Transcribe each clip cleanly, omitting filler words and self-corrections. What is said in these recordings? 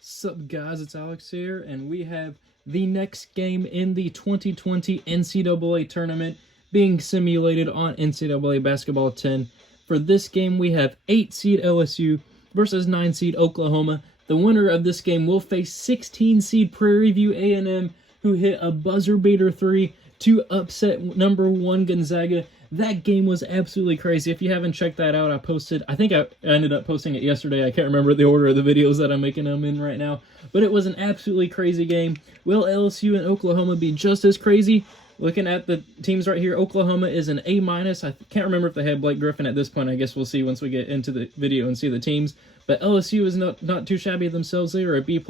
Sup guys, it's Alex here, and we have the next game in the 2020 NCAA tournament being simulated on NCAA Basketball 10. For this game, we have 8 seed LSU versus 9 seed Oklahoma. The winner of this game will face 16 seed Prairie View A&M, who hit a buzzer beater 3 to upset number 1 Gonzaga. That game was absolutely crazy. If you haven't checked that out, I think I ended up posting it yesterday. I can't remember the order of the videos that I'm making them in right now. But it was an absolutely crazy game. Will LSU and Oklahoma be just as crazy? Looking at the teams right here, Oklahoma is an A-. I can't remember if they had Blake Griffin at this point. I guess we'll see once we get into the video and see the teams. But LSU is not too shabby themselves. They are a B+.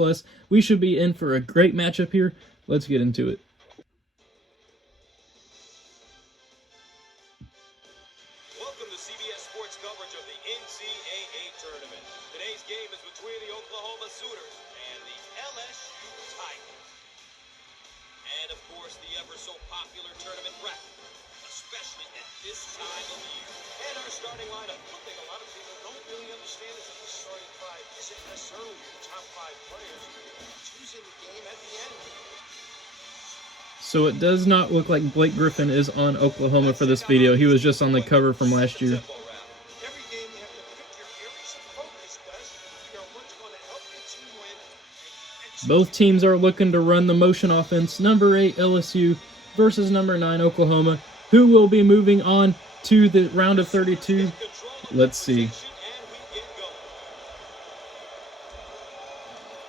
We should be in for a great matchup here. Let's get into it. Coverage of the NCAA tournament. Today's game is between the Oklahoma Sooners and the LSU Tigers. And of course, the ever so popular tournament bracket, especially at this time of year. And our starting lineup. One thing a lot of people don't really understand is that the starting five isn't necessarily your top 5 players. Choosing the game at the end. So it does not look like Blake Griffin is on Oklahoma for this video. He was just on the cover from last year. Both teams are looking to run the motion offense. Number 8 LSU versus number 9 Oklahoma, who will be moving on to the round of 32. Let's see.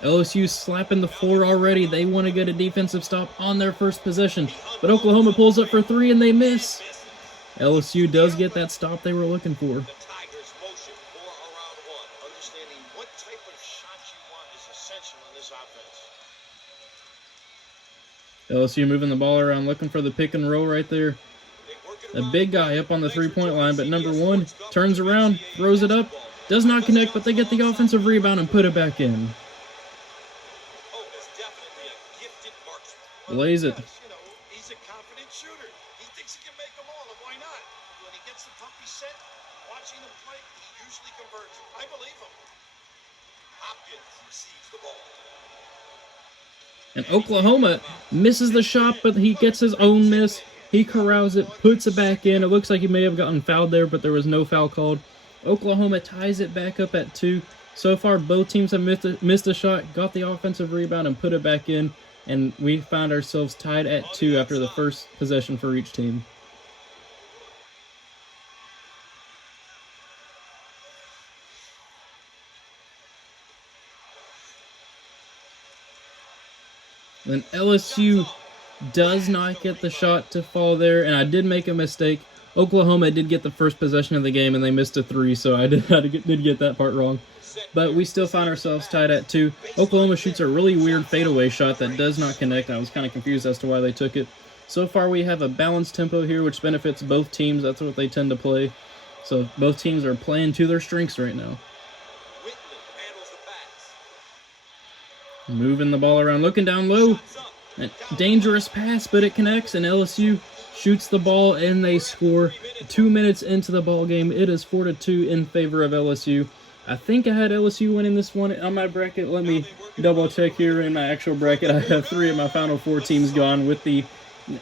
LSU slapping the floor already. They want to get a defensive stop on their first possession, but Oklahoma pulls up for 3 and they miss. LSU does get that stop they were looking for. LSU moving the ball around, looking for the pick and roll right there. A big guy up on the three-point line, but number 1 turns around, throws it up, does not connect, but they get the offensive rebound and put it back in. Lays it. He's a confident shooter. He thinks he can make them all, and why not? When he gets the puppy set, watching him play, he usually converts. I believe him. Hopkins receives the ball. And Oklahoma misses the shot, but he gets his own miss. He corrals it, puts it back in. It looks like he may have gotten fouled there, but there was no foul called. Oklahoma ties it back up at 2. So far, both teams have missed a shot, got the offensive rebound, and put it back in. And we found ourselves tied at 2 after the first possession for each team. Then LSU does not get the shot to fall there, and I did make a mistake. Oklahoma did get the first possession of the game, and they missed a 3, so I did get that part wrong. But we still found ourselves tied at 2. Oklahoma shoots a really weird fadeaway shot that does not connect. I was kind of confused as to why they took it. So far, we have a balanced tempo here, which benefits both teams. That's what they tend to play. So both teams are playing to their strengths right now. Moving the ball around, looking down low. A dangerous pass, but it connects, and LSU shoots the ball, and they score. 2 minutes into the ball game, it is 4-2 in favor of LSU. I think I had LSU winning this one on my bracket. Let me double check here in my actual bracket. I have 3 of my Final 4 teams gone, with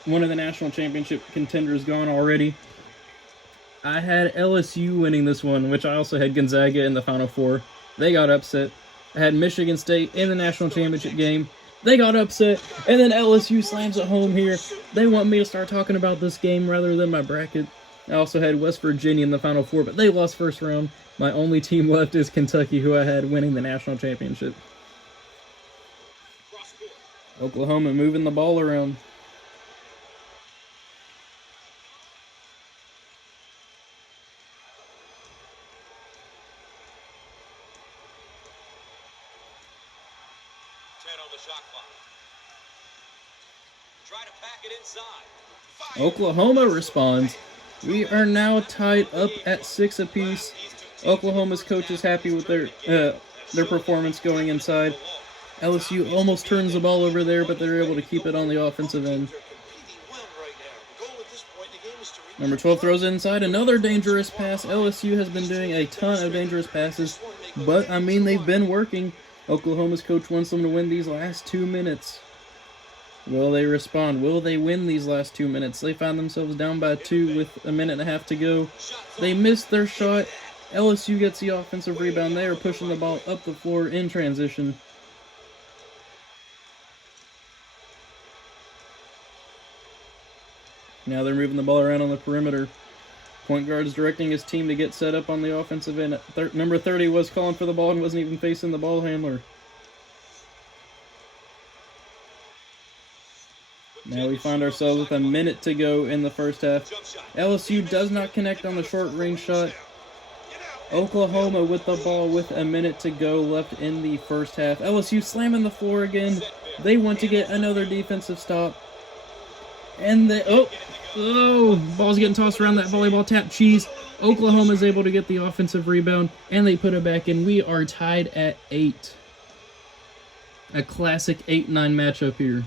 one of the national championship contenders gone already. I had LSU winning this one, which I also had Gonzaga in the Final 4. They got upset. I had Michigan State in the national championship game. They got upset, and then LSU slams it home here. They want me to start talking about this game rather than my bracket. I also had West Virginia in the Final 4, but they lost first round. My only team left is Kentucky, who I had winning the national championship. Oklahoma moving the ball around. Oklahoma responds. We are now tied up at 6 apiece. Oklahoma's coach is happy with their performance going inside. LSU almost turns the ball over there, but they're able to keep it on the offensive end. Number 12 throws it inside. Another dangerous pass. LSU has been doing a ton of dangerous passes, but, I mean, they've been working. Oklahoma's coach wants them to win these last 2 minutes. Will they respond? Will they win these last 2 minutes? They found themselves down by 2 with a minute and a half to go. They missed their shot. LSU gets the offensive rebound. They are pushing the ball up the floor in transition. Now they're moving the ball around on the perimeter. Point guard is directing his team to get set up on the offensive end. Number 30 was calling for the ball and wasn't even facing the ball handler. Now we find ourselves with a minute to go in the first half. LSU does not connect on the short range shot. Oklahoma with the ball with a minute to go left in the first half. LSU slamming the floor again. They want to get another defensive stop. And they, ball's getting tossed around that volleyball tap cheese. Oklahoma is able to get the offensive rebound, and they put it back in. We are tied at 8. A classic 8-9 matchup here.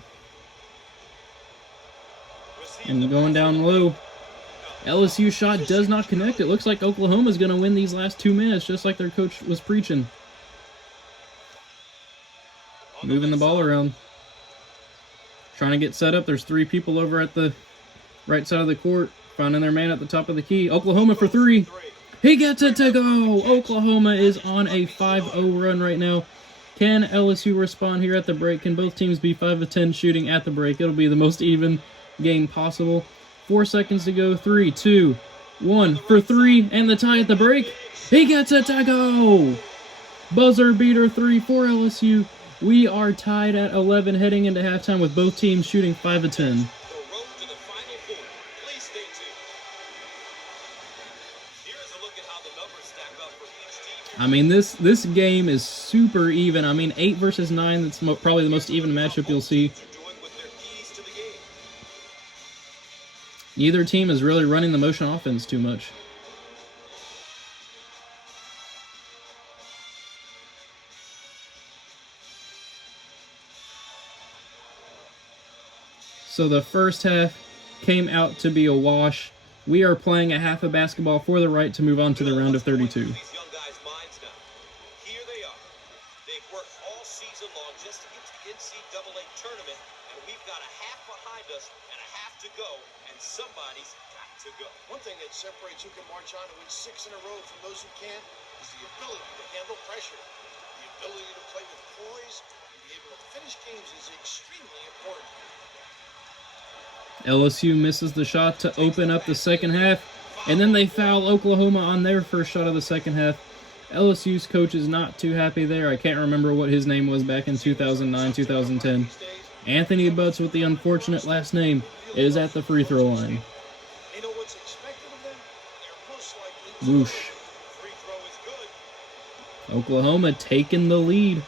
And going down low, LSU shot does not connect. It looks like Oklahoma's going to win these last 2 minutes, just like their coach was preaching. Moving the ball around. Trying to get set up. There's 3 people over at the right side of the court, finding their man at the top of the key. Oklahoma for 3. He gets it to go. Oklahoma is on a 5-0 run right now. Can LSU respond here at the break? Can both teams be 5 of 10 shooting at the break? It'll be the most even game possible. 4 seconds to go. 3, 2, 1 for 3, and the tie at the break. He gets it to go. Buzzer beater 3 for LSU. We are tied at 11 heading into halftime with both teams shooting 5 of 10. I mean, this game is super even. I mean, 8 versus 9, that's probably the most even matchup you'll see. Neither team is really running the motion offense too much. So the first half came out to be a wash. We are playing a half of basketball for the right to move on to the round of 32. NCAA tournament, and we've got a half behind us and a half to go, and somebody's got to go. One thing that separates who can march on and win 6 in a row from those who can't is the ability to handle pressure. The ability to play with poise and be able to finish games is extremely important. LSU misses the shot to open up the second half, and then they foul Oklahoma on their first shot of the second half. LSU's coach is not too happy there. I can't remember what his name was back in 2009, 2010. Anthony Butts with the unfortunate last name is at the free throw line. Whoosh. Oklahoma taking the lead.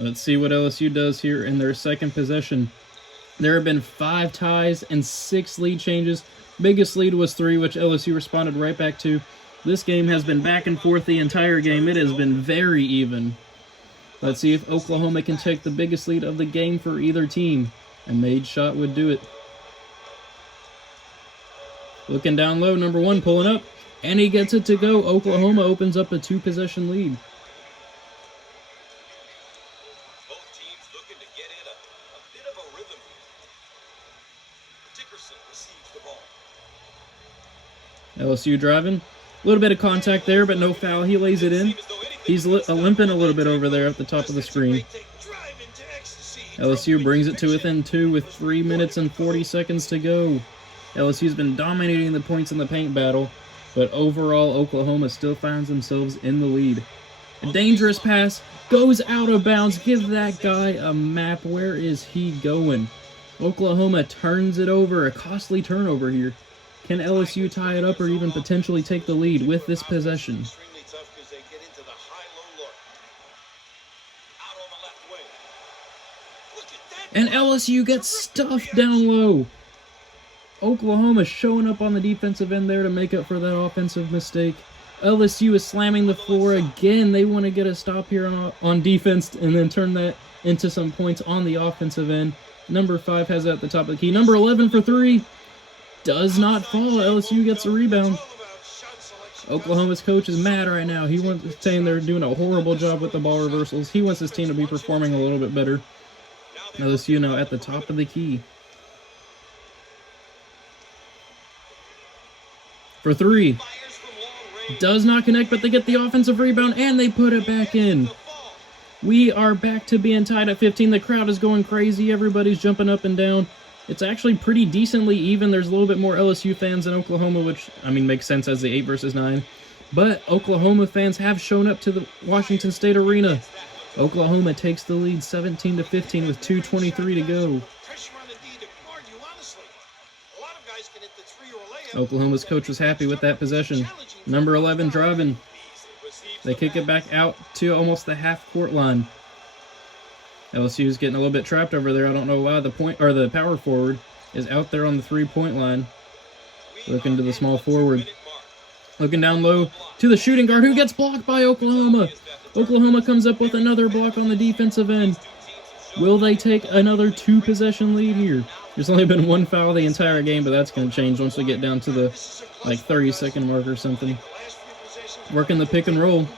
Let's see what LSU does here in their second possession. There have been 5 ties and 6 lead changes. Biggest lead was 3, which LSU responded right back to. This game has been back and forth the entire game. It has been very even. Let's see if Oklahoma can take the biggest lead of the game for either team. A made shot would do it. Looking down low, number 1 pulling up, and he gets it to go. Oklahoma opens up a 2-possession lead. LSU driving. A little bit of contact there, but no foul. He lays it in. He's limping a little bit over there at the top of the screen. LSU brings it to within 2 with 3 minutes and 40 seconds to go. LSU's been dominating the points in the paint battle, but overall, Oklahoma still finds themselves in the lead. A dangerous pass goes out of bounds. Give that guy a map. Where is he going? Oklahoma turns it over. A costly turnover here. Can LSU tie it up or even potentially take the lead with this possession? And LSU gets stuffed down low. Oklahoma showing up on the defensive end there to make up for that offensive mistake. LSU is slamming the floor again. They want to get a stop here on defense and then turn that into some points on the offensive end. Number 5 has it at the top of the key. Number 11 for 3. Does not fall. LSU gets a rebound. Oklahoma's coach is mad right now. He wants saying they're doing a horrible job with the ball reversals. He wants his team to be performing a little bit better. LSU now at the top of the key. For 3. Does not connect, but they get the offensive rebound and they put it back in. We are back to being tied at 15. The crowd is going crazy. Everybody's jumping up and down. It's actually pretty decently even. There's a little bit more LSU fans than Oklahoma, which, I mean, makes sense as the 8 versus 9. But Oklahoma fans have shown up to the Washington State Arena. Oklahoma takes the lead 17-15 with 2:23 to go. Oklahoma's coach was happy with that possession. Number 11 driving. They kick it back out to almost the half-court line. LSU's getting a little bit trapped over there. I don't know why. The power forward is out there on the 3-point line. Looking to the small forward. Looking down low to the shooting guard who gets blocked by Oklahoma. Oklahoma comes up with another block on the defensive end. Will they take another 2-possession lead here? There's only been 1 foul the entire game, but that's going to change once we get down to the 30-second mark or something. Working the pick and roll.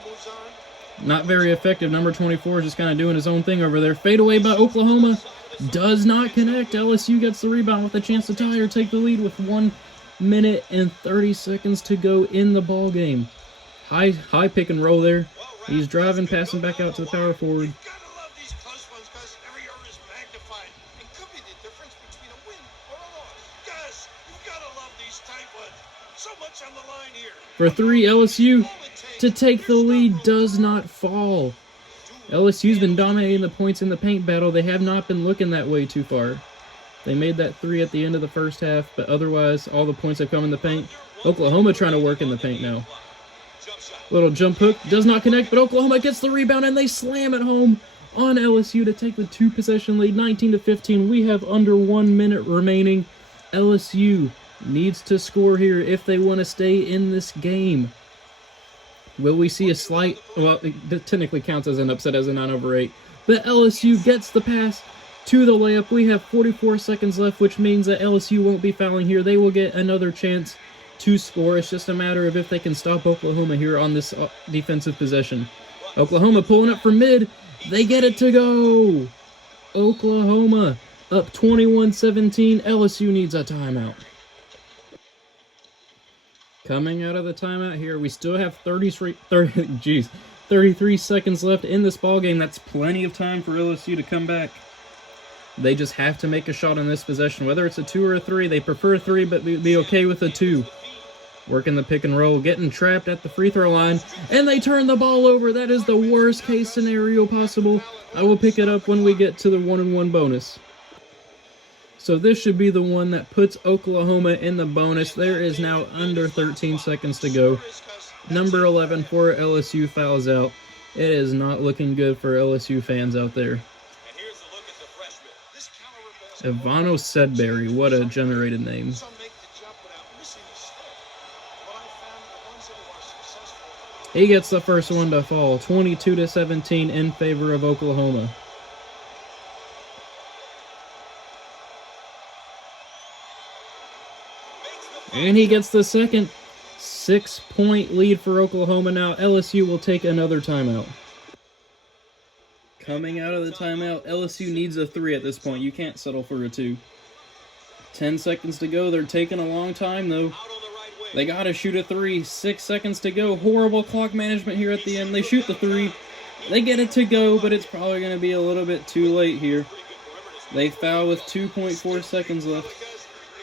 Not very effective. Number 24 is just kind of doing his own thing over there. Fade away by Oklahoma. Does not connect. LSU gets the rebound with a chance to tie or take the lead with 1 minute and 30 seconds to go in the ball game. High pick and roll there. He's driving, passing back out to the power forward. For 3, LSU to take the lead does not fall. LSU's been dominating the points in the paint battle. They have not been looking that way too far. They made that 3 at the end of the first half, but otherwise all the points have come in the paint. Oklahoma trying to work in the paint now. Little jump hook, does not connect, but Oklahoma gets the rebound and they slam it home on LSU to take the 2-possession lead, 19-15. We have under 1 minute remaining. LSU needs to score here if they want to stay in this game. Will we see a slight, well, it technically counts as an upset as a 9/8, but LSU gets the pass to the layup. We have 44 seconds left, which means that LSU won't be fouling here. They will get another chance to score. It's just a matter of if they can stop Oklahoma here on this defensive possession. Oklahoma pulling up from mid. They get it to go. Oklahoma up 21-17. LSU needs a timeout. Coming out of the timeout here, we still have 33 seconds left in this ball game. That's plenty of time for LSU to come back. They just have to make a shot on this possession. Whether it's a 2 or a 3, they prefer 3, but be okay with a 2. Working the pick and roll, getting trapped at the free throw line, and they turn the ball over. That is the worst case scenario possible. I will pick it up when we get to the 1-and-1 bonus. So this should be the one that puts Oklahoma in the bonus. There is now under 13 seconds to go. Number 11 for LSU fouls out. It is not looking good for LSU fans out there. Ivano Sedbury, what a generated name. He gets the first one to fall, 22-17 in favor of Oklahoma. And he gets the second. 6-point lead for Oklahoma now. LSU will take another timeout. Coming out of the timeout, LSU needs a 3 at this point. You can't settle for a 2. 10 seconds to go. They're taking a long time, though. They got to shoot a 3. 6 seconds to go. Horrible clock management here at the end. They shoot the 3. They get it to go, but it's probably going to be a little bit too late here. They foul with 2.4 seconds left.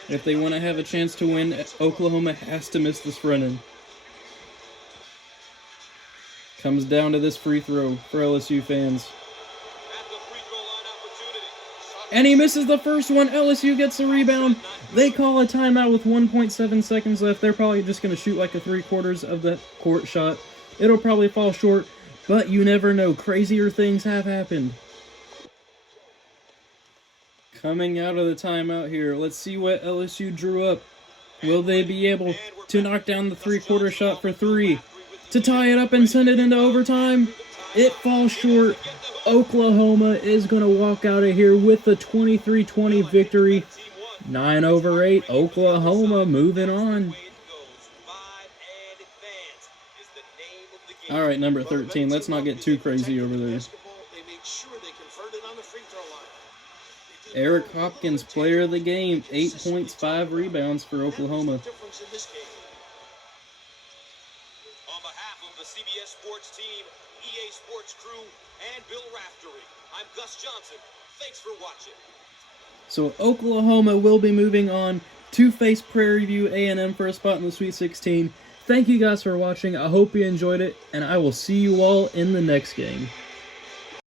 If they want to have a chance to win, Oklahoma has to miss this run-in. Comes down to this free throw for LSU fans. And he misses the first one. LSU gets the rebound. They call a timeout with 1.7 seconds left. They're probably just going to shoot like a 3/4 of the court shot. It'll probably fall short, but you never know. Crazier things have happened. Coming out of the timeout here, let's see what LSU drew up. Will they be able to knock down the 3/4 shot for 3 to tie it up and send it into overtime? It falls short. Oklahoma is going to walk out of here with a 23-20 victory. 9/8. Oklahoma moving on. All right, number 13. Let's not get too crazy over there. Eric Hopkins, player of the game. 8 points, 5 rebounds for Oklahoma. On behalf of the CBS Sports team, EA Sports crew, and Bill Raftery, I'm Gus Johnson. Thanks for watching. So Oklahoma will be moving on to face Prairie View A&M for a spot in the Sweet 16. Thank you guys for watching. I hope you enjoyed it, and I will see you all in the next game.